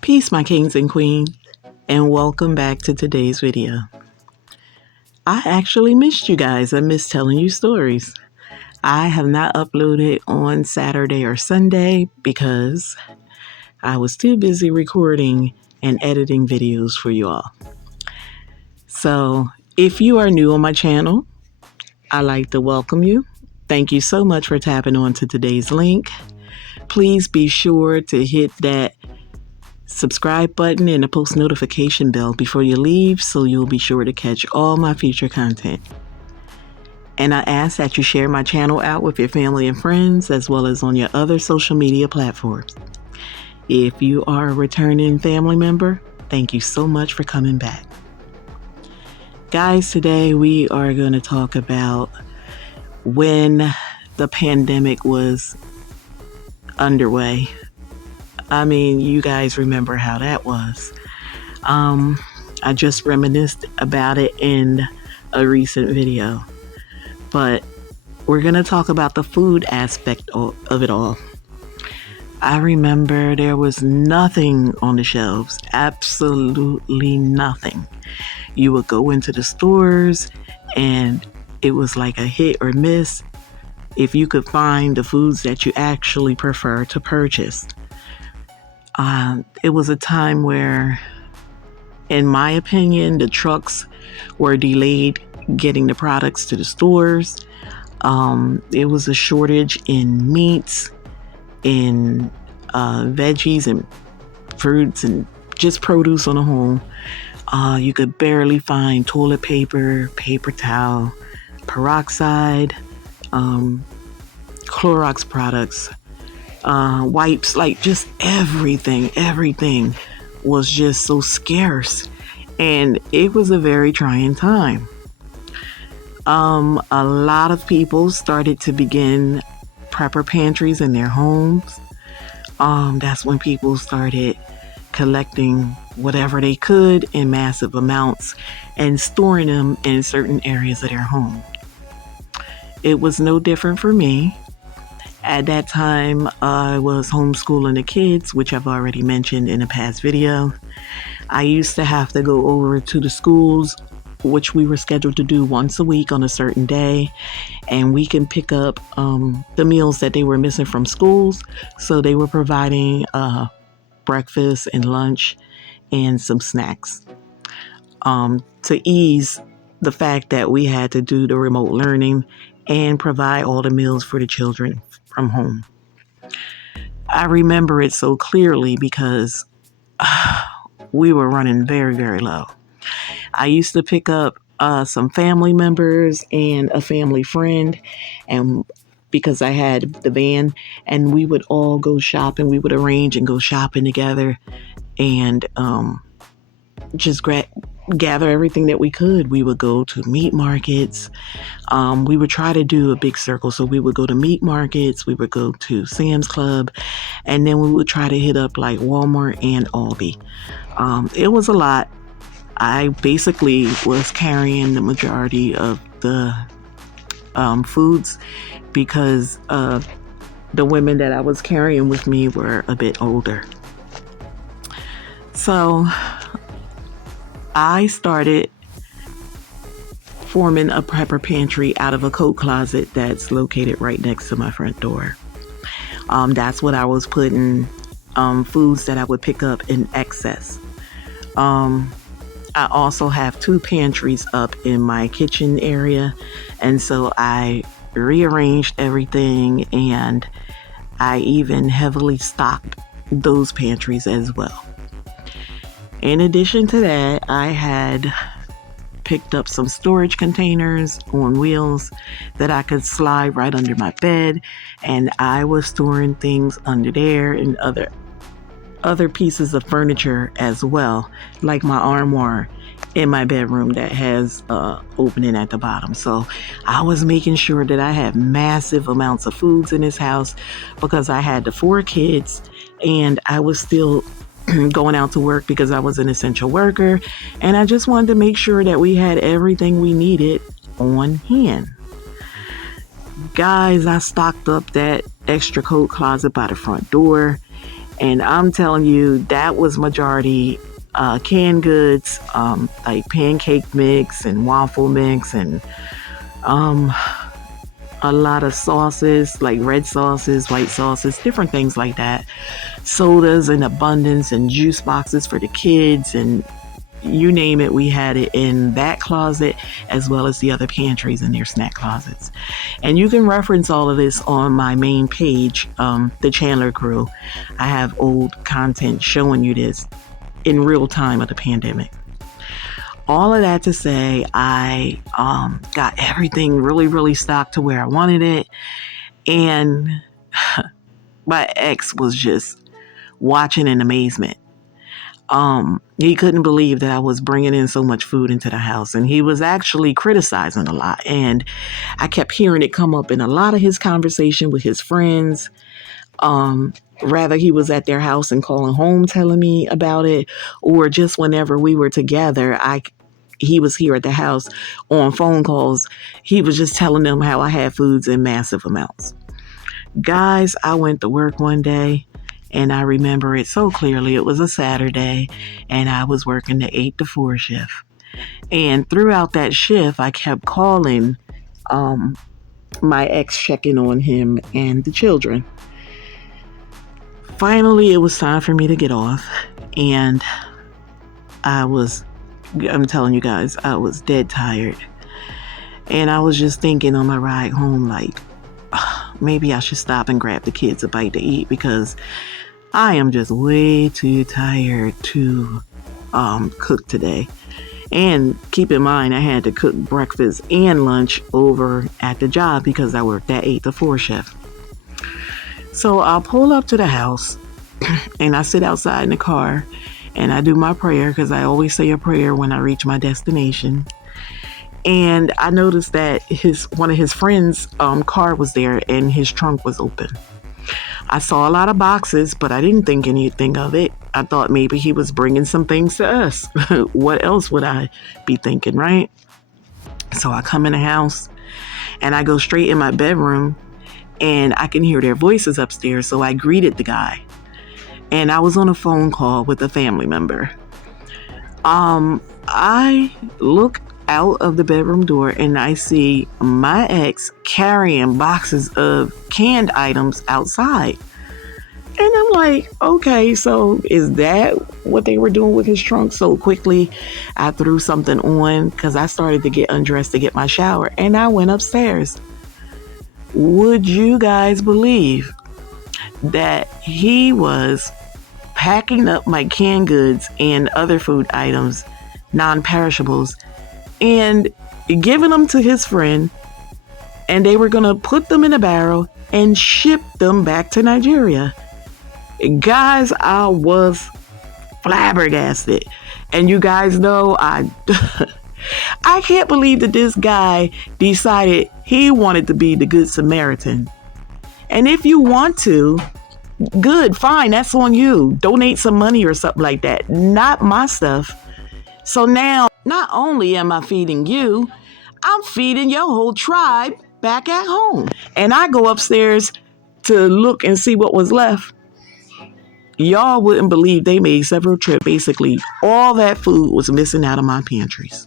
Peace, my kings and queens, and welcome back to today's video. I actually missed you guys. I missed telling you stories. I have not uploaded on Saturday or Sunday because I was too busy recording and editing videos for you all. So if you are new on my channel, I'd like to welcome you. Thank you so much for tapping on to today's link. Please be sure to hit that subscribe button and the post notification bell before you leave so you'll be sure to catch all my future content. And I ask that you share my channel out with your family and friends as well as on your other social media platforms. If you are a returning family member, thank you so much for coming back. Guys, today we are going to talk about when the pandemic was underway. I mean, you guys remember how that was. I just reminisced about it in a recent video. But we're going to talk about the food aspect of it all. I remember there was nothing on the shelves, absolutely nothing. You would go into the stores and it was like a hit or miss if you could find the foods that you actually prefer to purchase. It was a time where, in my opinion, the trucks were delayed getting the products to the stores. It was a shortage in meats, in veggies and fruits and just produce on a whole. You could barely find toilet paper, paper towel, peroxide, Clorox products, wipes, like just everything was just so scarce, and it was a very trying time. A lot of people started to begin prepper pantries in their homes. That's when people started collecting whatever they could in massive amounts and storing them in certain areas of their home. It was no different for me. At that time, I was homeschooling the kids, which I've already mentioned in a past video. I used to have to go over to the schools, which we were scheduled to do once a week on a certain day, and we can pick up the meals that they were missing from schools. So they were providing breakfast and lunch and some snacks to ease the fact that we had to do the remote learning and provide all the meals for the children from home. I remember it so clearly because we were running very, very low. I used to pick up some family members and a family friend, and because I had the van, and we would all go shopping. We would arrange and go shopping together and just gather everything that we could. We would go to meat markets. We would try to do a big circle. So we would go to meat markets. We would go to Sam's Club. And then we would try to hit up like Walmart and Aldi. It was a lot. I basically was carrying the majority of the foods because the women that I was carrying with me were a bit older. So I started forming a prepper pantry out of a coat closet that's located right next to my front door. That's what I was putting foods that I would pick up in excess. I also have 2 pantries up in my kitchen area, and so I rearranged everything, and I even heavily stocked those pantries as well. In addition to that, I had picked up some storage containers on wheels that I could slide right under my bed, and I was storing things under there and other pieces of furniture as well, like my armoire in my bedroom that has opening at the bottom. So I was making sure that I had massive amounts of foods in this house because I had the 4 kids and I was still going out to work because I was an essential worker, and I just wanted to make sure that we had everything we needed on hand. Guys, I stocked up that extra coat closet by the front door, And I'm telling you, that was majority canned goods, like pancake mix and waffle mix, and um, a lot of sauces, like red sauces, white sauces, different things like that. Sodas in abundance, and juice boxes for the kids, and you name it, we had it in that closet as well as the other pantries in their snack closets. And you can reference all of this on my main page, the Chandler Crew. I have old content showing you this in real time of the pandemic. All of that to say, I got everything really, really stocked to where I wanted it. And my ex was just watching in amazement. He couldn't believe that I was bringing in so much food into the house, and he was actually criticizing a lot. And I kept hearing it come up in a lot of his conversation with his friends. Rather he was at their house and calling home telling me about it, or just whenever we were together, he was here at the house on phone calls. He was just telling them how I had foods in massive amounts. Guys, I went to work one day. And I remember it so clearly. It was a Saturday, and I was working the 8 to 4 shift. And throughout that shift, I kept calling my ex, checking on him and the children. Finally, it was time for me to get off. And I'm telling you guys, I was dead tired. And I was just thinking on my ride home, like, maybe I should stop and grab the kids a bite to eat, because I am just way too tired to cook today. And keep in mind, I had to cook breakfast and lunch over at the job because I worked that 8 to 4 shift. So I'll pull up to the house and I sit outside in the car and I do my prayer, because I always say a prayer when I reach my destination. And I noticed that one of his friends' car was there and his trunk was open. I saw a lot of boxes, but I didn't think anything of it. I thought maybe he was bringing some things to us. What else would I be thinking, right? So I come in the house and I go straight in my bedroom, and I can hear their voices upstairs. So I greeted the guy, and I was on a phone call with a family member. I look out of the bedroom door and I see my ex carrying boxes of canned items outside. And I'm like, okay, so is that what they were doing with his trunk? So quickly, I threw something on because I started to get undressed to get my shower, and I went upstairs. Would you guys believe that he was packing up my canned goods and other food items, non-perishables, and giving them to his friend, and they were going to put them in a barrel and ship them back to Nigeria? Guys, I was flabbergasted. And you guys know, I can't believe that this guy decided he wanted to be the Good Samaritan. And if you want to, good, fine, that's on you. Donate some money or something like that. Not my stuff. So now, not only am I feeding you, I'm feeding your whole tribe back at home. And I go upstairs to look and see what was left. Y'all wouldn't believe they made several trips. Basically, all that food was missing out of my pantries.